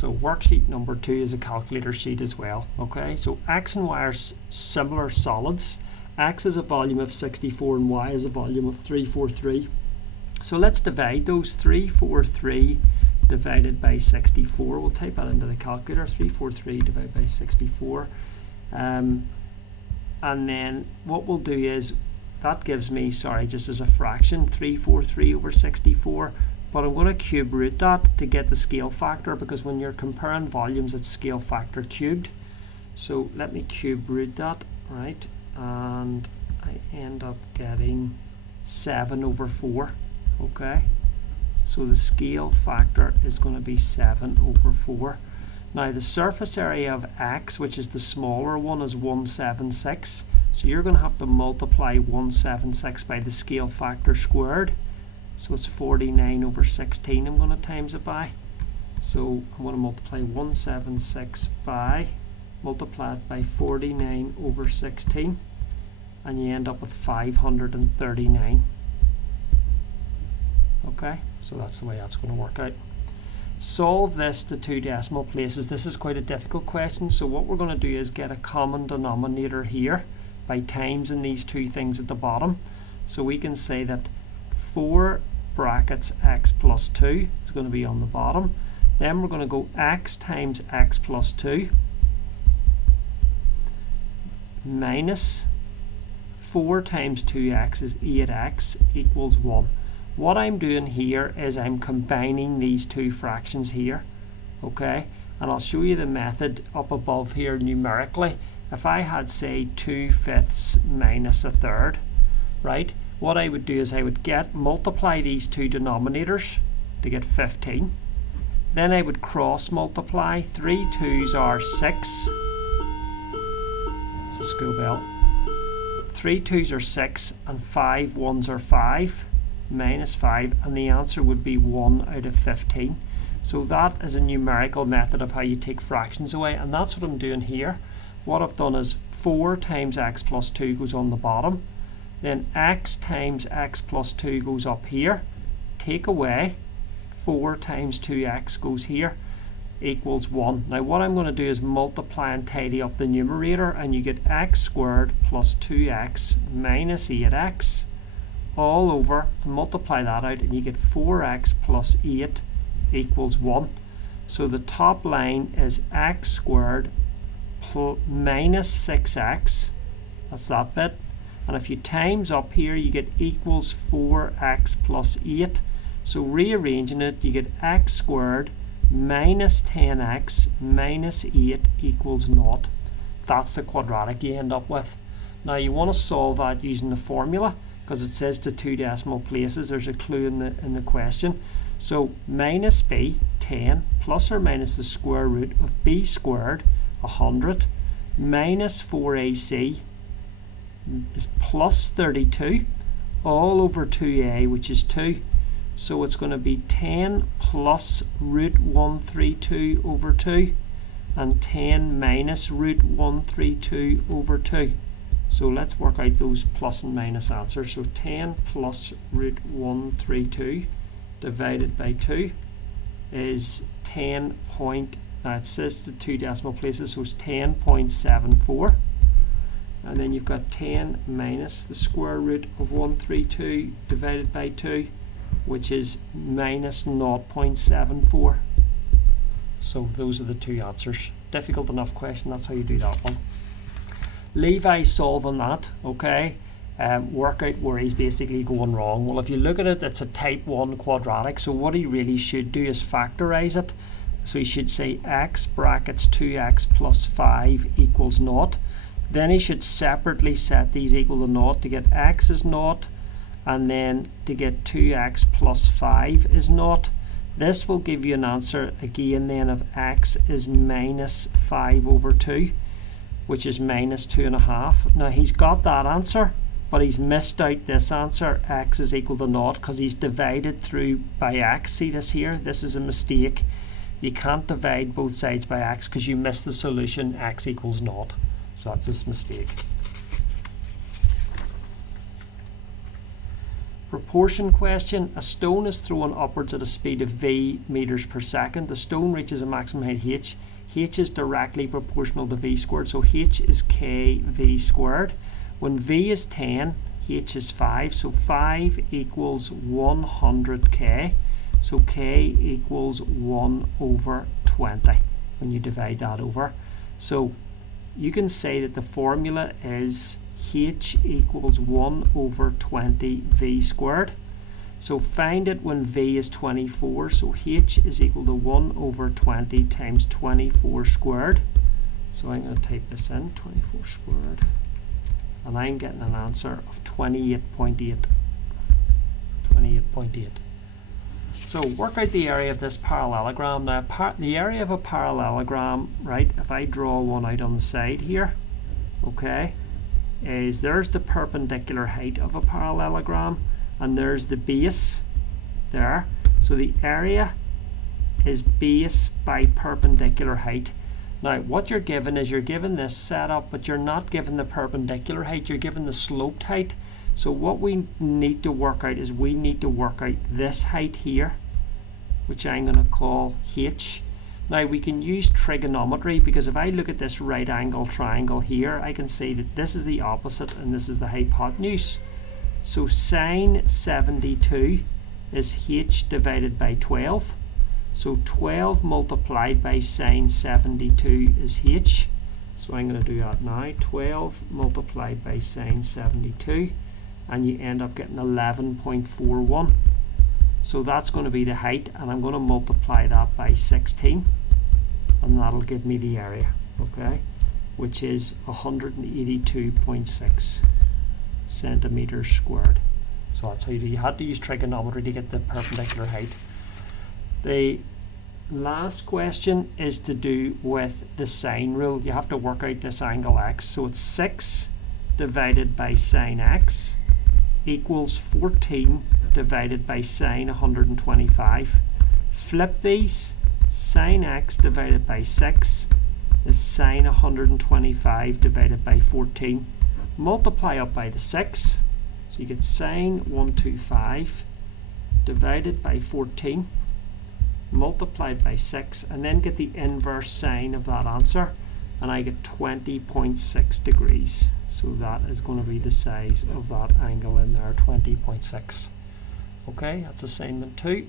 So worksheet number 2 is a calculator sheet as well. Okay, so x and y are similar solids. X is a volume of 64 and y is a volume of 343. So let's divide those. 343 divided by 64. We'll type that into the calculator. 343 divided by 64. And then what we'll do is, that gives me, sorry, just as a fraction, 343 over 64. But I'm going to cube root that to get the scale factor, because when you're comparing volumes, it's scale factor cubed. So let me cube root that, right? And I end up getting 7 over 4. Okay, so the scale factor is going to be 7 over 4. Now the surface area of x, which is the smaller one, is 176. So you're going to have to multiply 176 by the scale factor squared. So it's 49 over 16 I'm going to times it by. So I'm going to multiply 176 by, multiply it by 49 over 16. And you end up with 539. Okay, so that's the way that's going to work out. Solve this to 2 decimal places. This is quite a difficult question, so what we're going to do is get a common denominator here by timesing these two things at the bottom. So we can say that 4 brackets x plus 2 is going to be on the bottom. Then we're going to go x times x plus 2 minus 4 times 2x is 8x equals 1. What I'm doing here is I'm combining these two fractions here, okay? And I'll show you the method up above here numerically. If I had, say, 2/5 minus 1/3, right? What I would do is I would multiply these two denominators to get 15. Then I would cross multiply. 3 2s are 6. It's a school bell. 3 2s are 6 and 5 1s are 5. Minus 5, and the answer would be 1 out of 15. So that is a numerical method of how you take fractions away, and that's what I'm doing here. What I've done is 4 times x plus 2 goes on the bottom, then x times x plus 2 goes up here, take away 4 times 2x goes here, equals 1. Now what I'm going to do is multiply and tidy up the numerator, and you get x squared plus 2x minus 8x all over, and multiply that out and you get 4x plus 8 equals 1. So the top line is x squared minus 6x, that's that bit, and if you times up here you get equals 4x plus 8. So rearranging it, you get x squared minus 10x minus 8 equals 0. That's the quadratic you end up with. Now you want to solve that using the formula, because it says to 2 decimal places. There's a clue in the question. So minus b, 10, plus or minus the square root of b squared, 100, minus 4ac is plus 32, all over 2a, which is 2. So it's going to be 10 plus root 132 over 2, and 10 minus root 132 over 2. So let's work out those plus and minus answers. So 10 plus root 132 divided by 2 is 10 point, now it says the 2 decimal places, so it's 10.74. And then you've got 10 minus the square root of 132 divided by 2, which is minus 0.74. So those are the two answers. Difficult enough question, that's how you do that one. Levi's solving that, okay? Work out where he's basically going wrong. Well, if you look at it, it's a type 1 quadratic, so what he really should do is factorize it. So he should say x brackets 2x plus 5 equals 0. Then he should separately set these equal to 0 to get x is 0, and then to get 2x plus 5 is 0. This will give you an answer again then of x is minus 5 over 2. Which is minus 2.5. Now he's got that answer, but he's missed out this answer, x is equal to 0, because he's divided through by x. See this here? This is a mistake. You can't divide both sides by x because you miss the solution x equals 0. So that's his mistake. proportion question. A stone is thrown upwards at a speed of v meters per second. The stone reaches a maximum height h. H is directly proportional to v squared, so h is kv squared. When v is 10, h is 5, so 5 equals 100k. So k equals 1 over 20 when you divide that over. So you can say that the formula is h equals 1 over 20 v squared. So find it when v is 24, so h is equal to 1 over 20 times 24 squared. So I'm going to type this in, 24 squared, and I'm getting an answer of 28.8. 28.8. So work out the area of this parallelogram. Now the area of a parallelogram, right, if I draw one out on the side here, okay, is there's the perpendicular height of a parallelogram, and there's the base there. So the area is base by perpendicular height. Now what you're given is you're given this setup, but you're not given the perpendicular height, you're given the sloped height. So what we need to work out is we need to work out this height here, which I'm going to call h. Now we can use trigonometry, because if I look at this right angle triangle here, I can see that this is the opposite and this is the hypotenuse. So sine 72 is h divided by 12. So 12 multiplied by sine 72 is h. So I'm going to do that now. 12 multiplied by sine 72, and you end up getting 11.41. So that's going to be the height, and I'm going to multiply that by 16, and that'll give me the area, okay, which is 182.6 centimeters squared. So that's how you had to use trigonometry to get the perpendicular height. The last question is to do with the sine rule. You have to work out this angle x. So it's 6 divided by sine x equals 14 divided by sine 125. Flip these. Sine x divided by 6 is sine 125 divided by 14. Multiply up by the 6, so you get sine 125 divided by 14 multiplied by 6, and then get the inverse sine of that answer, and I get 20.6 degrees. So that is going to be the size of that angle in there, 20.6. Okay, that's assignment 2.